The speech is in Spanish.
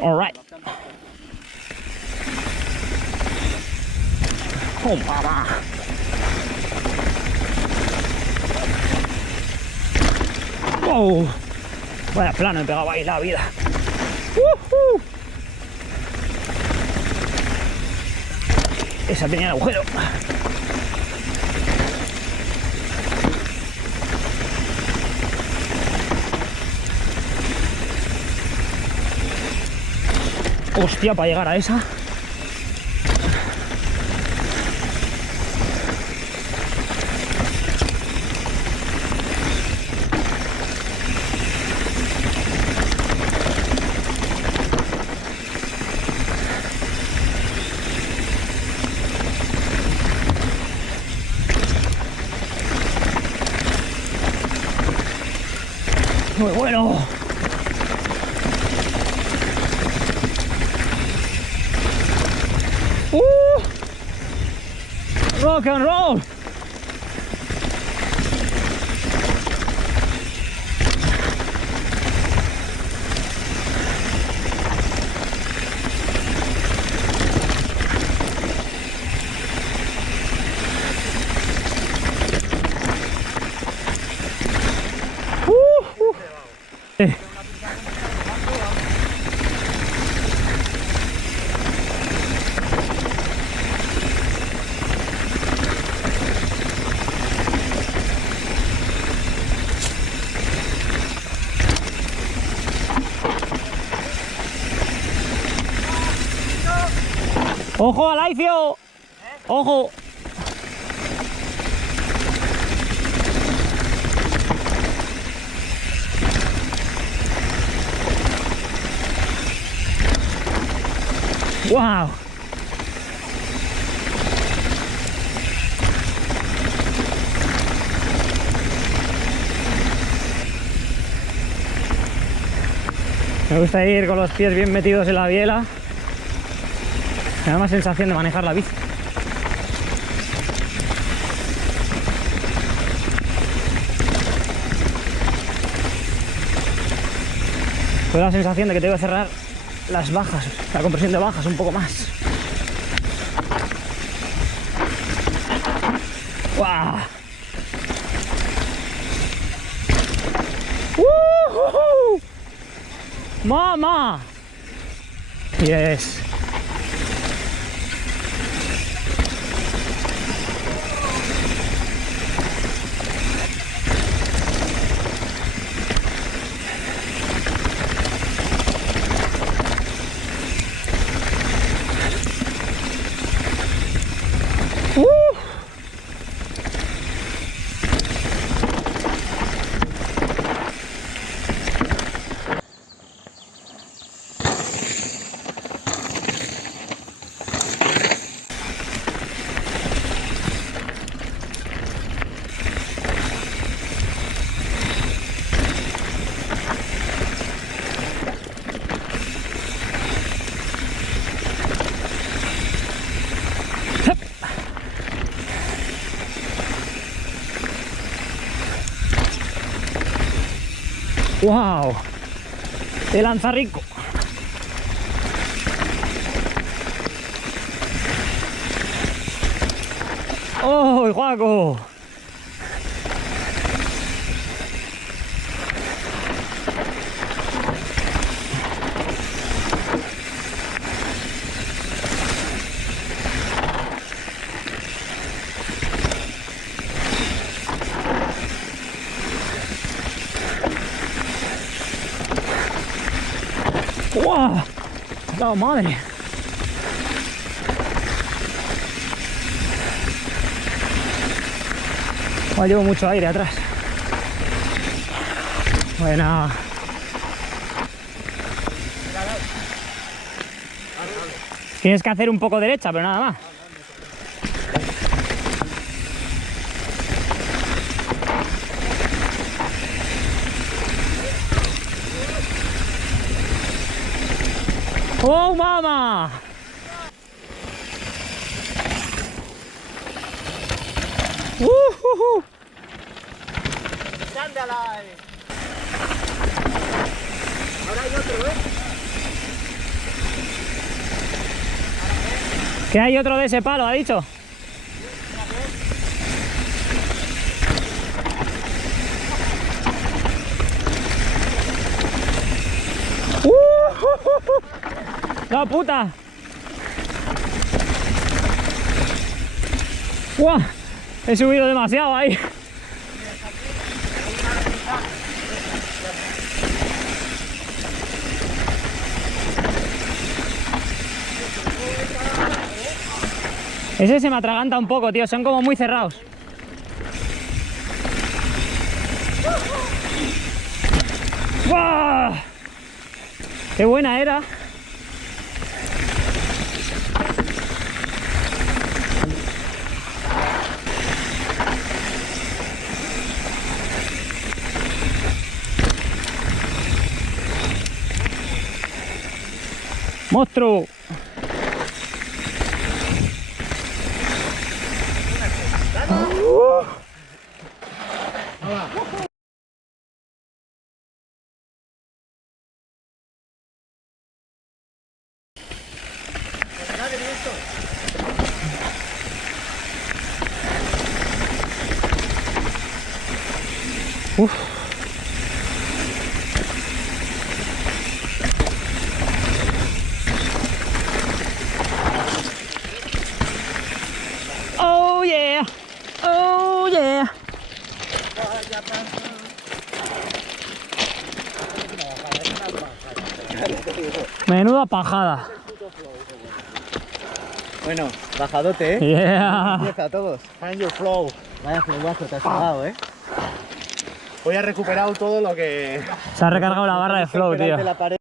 All right. Oh, mamá. Oh, vaya plano he pegado ahí la vida. Esa tenía el agujero. Hostia, para llegar a esa. Muy bueno. Rock and roll. ¡Ojo, Alaicio! ¡Ojo! ¡Wow! Me gusta ir con los pies bien metidos en la biela. Me da más sensación de manejar la bici. Me da la sensación de que tengo que cerrar las bajas, la compresión de bajas un poco más. ¡Guau! ¡Mamá! Yes. ¡Wow! ¡De Lanzarrico! ¡Oh, Juaco! ¡Wow! ¡La madre! Oh, llevo mucho aire atrás. Bueno. Tienes que hacer un poco derecha, pero nada más. ¡Oh, mamá! Ahora hay otro, ¿eh? Que hay otro de ese palo, ha dicho. ¡La puta! ¡Guau! He subido demasiado ahí. Ese se me atraganta un poco, tío. Son como muy cerrados. ¡Guau! ¡Qué buena era! ¡Monstruo! Uf. Oh yeah. Oh yeah. Menuda pajada. Bueno, bajadote, ¿eh? Yeah. Empieza a todos. Find your flow. Vaya flowazo, te has pegado, ¿eh? Hoy has recuperado todo lo que... Se ha recargado la barra de flow, tío. La pared.